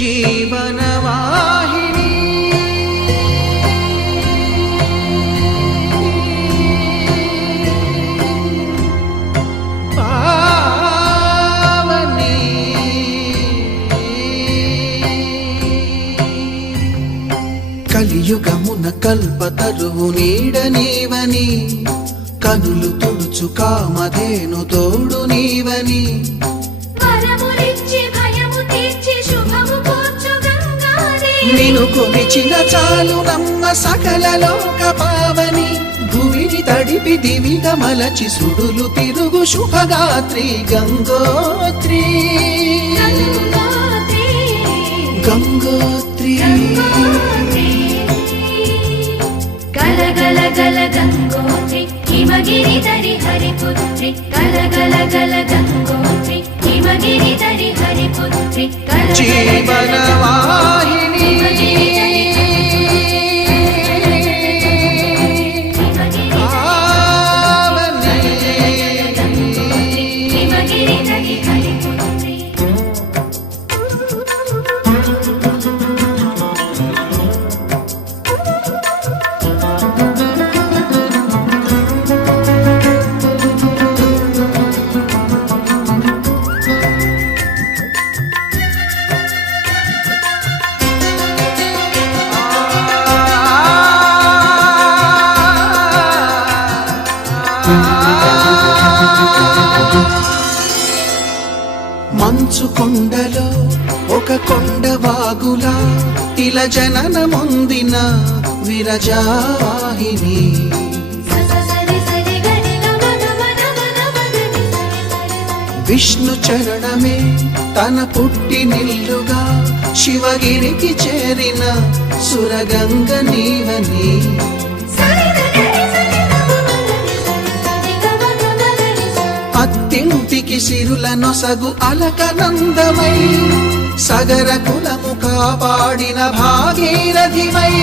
ಜೀವನ కలియుగమున కల్పతరువు నీడ నీవని. కనులు తుడుచు కామధేను తోడు నీవని. నిను కొలిచిన చాలు నమ్మ సకల లోక పావని. భూమిని తడిపి దివిగా మలచి సుడులు తిరుగు శుభగాత్రి గంగోత్రి. గంగోత్రి, మంచు కొండలో ఒక కొండ వాగులా ఇల జనన ముందిన విరజాహిని. విష్ణు చరణమే తన పుట్టి నిల్లుగా శివగిరికి చేరిన సురగంగ నీవని. అత్తింటికి సిరుల నొసగు అలకనందమై సగర కులము కాపాడిన భాగీరథిమై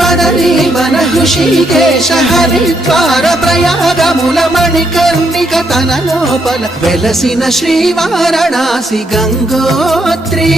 బదరీ మన హృషికేశ హరిద్వార ప్రయాగముల మణికర్ణిక తన లోపల వెలసిన శ్రీవారణాసి గంగోత్రీ.